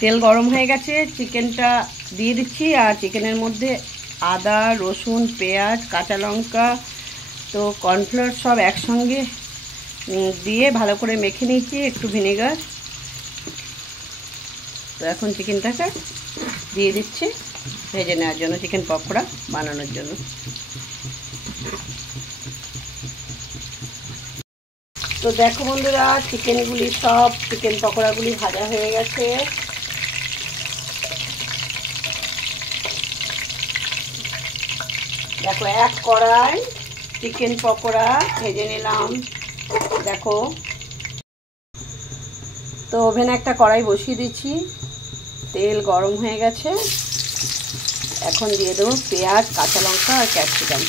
তেল গরম হয়ে গেছে, চিকেনটা দিয়ে দিচ্ছি। আর চিকেনের মধ্যে আদা, রসুন, পেঁয়াজ, কাঁচা লঙ্কা, তো কর্নফ্লাওয়ার সব একসঙ্গে দিয়ে ভালো করে মেখে নিয়েছি, একটু ভিনেগার। তো এখন চিকেনটাকে দিয়ে দিচ্ছি ভেজে নেওয়ার জন্য, চিকেন পকোড়া বানানোর জন্য। তো দেখো বন্ধুরা, চিকেন পকোড়াগুলি ভাজা হয়ে গেছে। দেখো, এক কড়াই চিকেন পকোড়া ভেজে নিলাম। দেখো, তো ওভেনে একটা কড়াই বসিয়ে দিচ্ছি, তেল গরম হয়ে গেছে। এখন দিয়ে দেবো পেঁয়াজ, কাঁচা লঙ্কা আর ক্যাপসিকাম,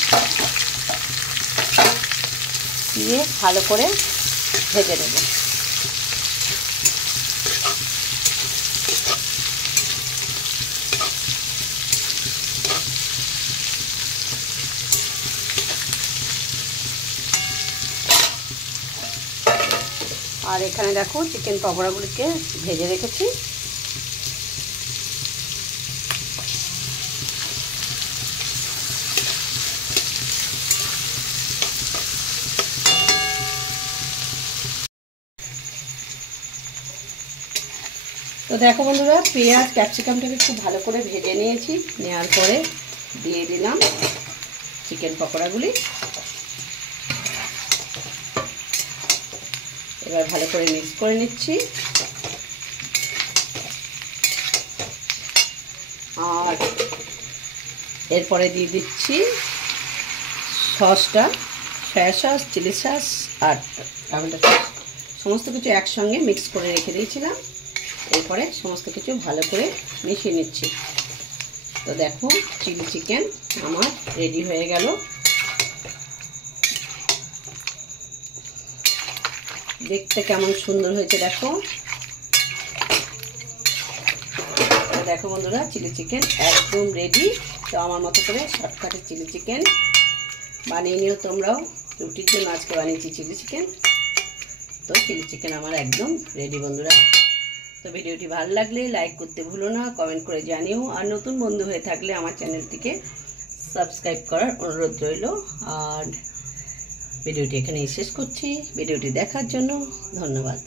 দিয়ে ভালো করে ভেজে নেব। আর এখানে দেখো চিকেন পকোড়াগুলিকে ভেজে রেখেছি। তো দেখো বন্ধুরা, পেঁয়াজ ক্যাপসিকামটাকে খুব ভালো করে ভেজে নিয়েছি। নেওয়ার পরে দিয়ে দিলাম চিকেন পকোড়াগুলি। এবার ভালো করে মিক্স করে নিচ্ছি। আর এরপরে দিয়ে দিচ্ছি সসটা, সয়া সস, চিলি সস আর টমেটো সস, সমস্ত কিছু একসঙ্গে মিক্স করে রেখে দিয়েছিলাম। এরপরে সমস্ত কিছু ভালো করে মিশিয়ে নিচ্ছি। তো দেখো, চিলি চিকেন আমার রেডি হয়ে গেল। দেখতে কেমন সুন্দর হয়েছে দেখো। দেখো বন্ধুরা, চিলি চিকেন একদম রেডি। তো আমার মতো করে শর্টকাটে চিলি চিকেন বানিয়ে নিও তোমরাও। রুটির জন্য আজকে বানিয়েছি চিলি চিকেন। তো চিলি চিকেন আমার একদম রেডি বন্ধুরা। তো ভিডিওটি ভালো লাগলে লাইক করতে ভুলো না, কমেন্ট করে জানিও। আর নতুন বন্ধু হয়ে থাকলে আমার চ্যানেলটিকে সাবস্ক্রাইব করার অনুরোধ রইল। আর ভিডিওটি এখানেই শেষ করছি। ভিডিওটি দেখার জন্য ধন্যবাদ।